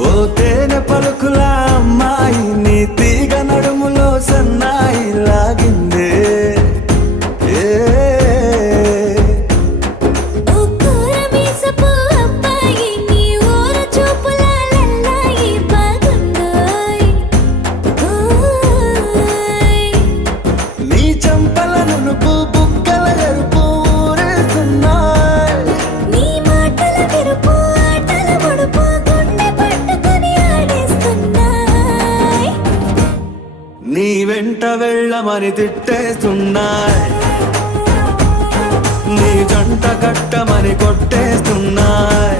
ఓ తేనె పలుకుల అమ్మాయి నీ తీగ నడుములో సన్నాయి లాగిందే ఏ నీ చంపల నునుపు బుగ్గల ఎరుపు ఊరేస్తున్నాయి నీ మాటల విరుపు ఆటల పొడుపు గుండె పట్టుకొని ఆడేస్తున్నాయి నీ వెంట వెళ్ళమని తిట్టేస్తున్నాయి నీ జంట కట్టమని కొట్టేస్తున్నాయి